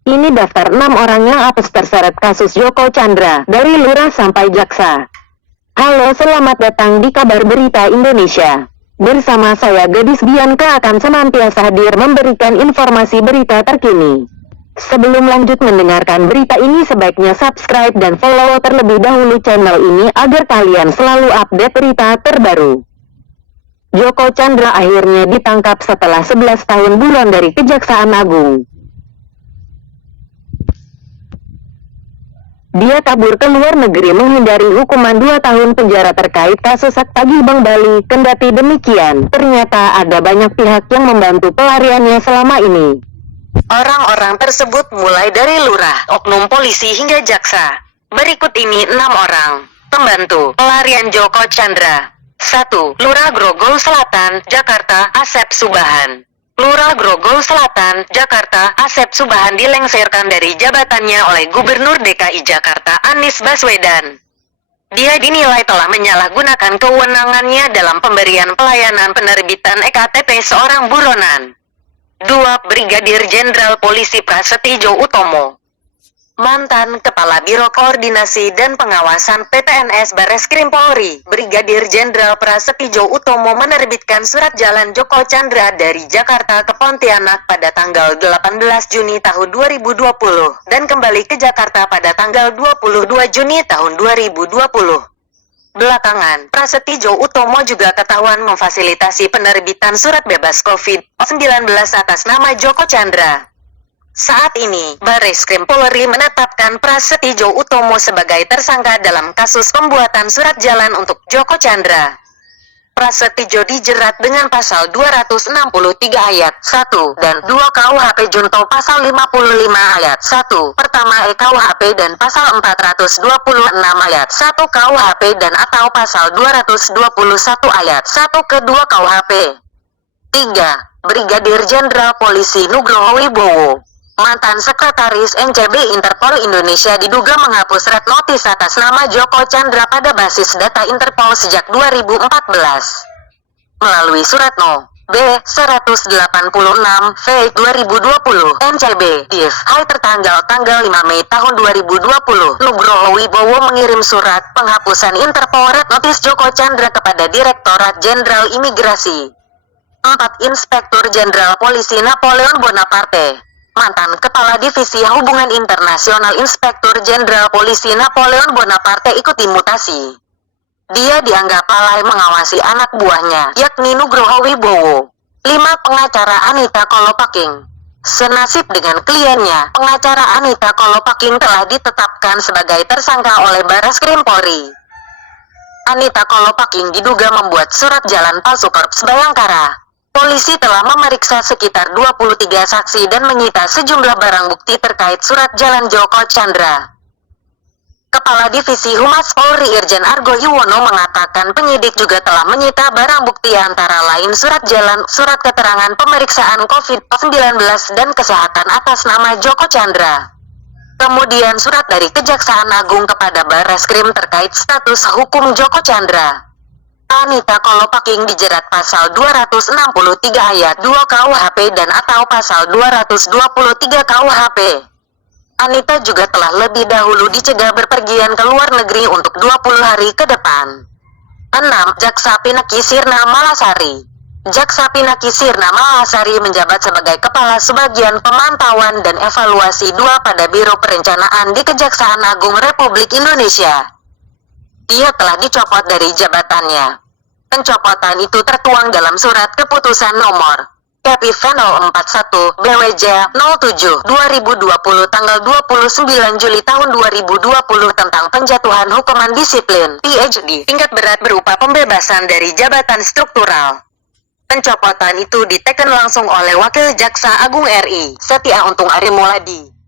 Ini daftar 6 orang yang apes terseret kasus Joko Chandra, dari lurah sampai jaksa. Halo, selamat datang di Kabar Berita Indonesia. Bersama saya Gadis Bianca akan senantiasa hadir memberikan informasi berita terkini. Sebelum lanjut mendengarkan berita ini, sebaiknya subscribe dan follow terlebih dahulu channel ini agar kalian selalu update berita terbaru. Joko Chandra akhirnya ditangkap setelah 11 tahun buron dari Kejaksaan Agung. Dia kabur ke luar negeri menghindari hukuman 2 tahun penjara terkait kasus tagih Bank Bali. Kendati demikian, ternyata ada banyak pihak yang membantu pelariannya selama ini. Orang-orang tersebut mulai dari lurah, oknum polisi hingga jaksa. Berikut ini 6 orang pembantu pelarian Joko Chandra. 1. Lurah Grogol Selatan, Jakarta, Asep Subahan. Lurah Grogol Selatan, Jakarta, Asep Subahan dilengsarkan dari jabatannya oleh Gubernur DKI Jakarta Anies Baswedan. Dia dinilai telah menyalahgunakan kewenangannya dalam pemberian pelayanan penerbitan EKTP seorang buronan. 2. Brigadir Jenderal Polisi Prasetyo Utomo. Mantan Kepala Biro Koordinasi dan Pengawasan PPNS Barreskrim Polri, Brigadir Jenderal Prasetyo Utomo menerbitkan surat jalan Joko Chandra dari Jakarta ke Pontianak pada tanggal 18 Juni tahun 2020 dan kembali ke Jakarta pada tanggal 22 Juni tahun 2020. Belakangan, Prasetyo Utomo juga ketahuan memfasilitasi penerbitan surat bebas COVID-19 atas nama Joko Chandra. Saat ini, Barreskrim Polri menetapkan Prasetyo Utomo sebagai tersangka dalam kasus pembuatan surat jalan untuk Joko Chandra. Prasetyo dijerat dengan pasal 263 ayat 1 dan 2 KUHP junto pasal 55 ayat 1 pertama KUHP dan pasal 426 ayat 1 KUHP dan atau pasal 221 ayat 1 kedua KUHP. 3. Brigadir Jenderal Polisi Nugroho Wibowo, mantan Sekretaris NCB Interpol Indonesia, diduga menghapus red notice atas nama Joko Chandra pada basis data Interpol sejak 2014. Melalui surat No. B-186 V 2020 NCB Div Hai tertanggal 5 Mei tahun 2020, Nugroho Wibowo mengirim surat penghapusan Interpol red notice Joko Chandra kepada Direktorat Jenderal Imigrasi. 4. Inspektur Jenderal Polisi Napoleon Bonaparte, mantan Kepala Divisi Hubungan Internasional Inspektur Jenderal Polisi Napoleon Bonaparte ikut dimutasi. Dia dianggap lalai mengawasi anak buahnya, yakni Nugroho Wibowo. 5. Pengacara Anita Kolopaking. Senasib dengan kliennya, pengacara Anita Kolopaking telah ditetapkan sebagai tersangka oleh Barreskrim Polri. Anita Kolopaking diduga membuat surat jalan palsu Korps Bayangkara. Polisi telah memeriksa sekitar 23 saksi dan menyita sejumlah barang bukti terkait surat jalan Joko Chandra. Kepala Divisi Humas Polri Irjen Argo Yuwono mengatakan penyidik juga telah menyita barang bukti antara lain surat jalan, surat keterangan pemeriksaan COVID-19 dan kesehatan atas nama Joko Chandra. Kemudian surat dari Kejaksaan Agung kepada Barreskrim terkait status hukum Joko Chandra. Anita Kolopaking dijerat pasal 263 ayat 2 KUHP dan atau pasal 223 KUHP. Anita juga telah lebih dahulu dicegah berpergian ke luar negeri untuk 20 hari ke depan. 6. Jaksa Pinaki Sirna Malasari. Jaksa Pinaki Sirna Malasari menjabat sebagai Kepala Subbagian Pemantauan dan Evaluasi 2 pada Biro Perencanaan di Kejaksaan Agung Republik Indonesia. Dia telah dicopot dari jabatannya. Pencopotan itu tertuang dalam surat keputusan nomor KPV 041 BWJ 07 2020 tanggal 29 Juli tahun 2020 tentang penjatuhan hukuman disiplin PhD tingkat berat berupa pembebasan dari jabatan struktural. Pencopotan itu diteken langsung oleh Wakil Jaksa Agung RI Setia Untung Arimuladi.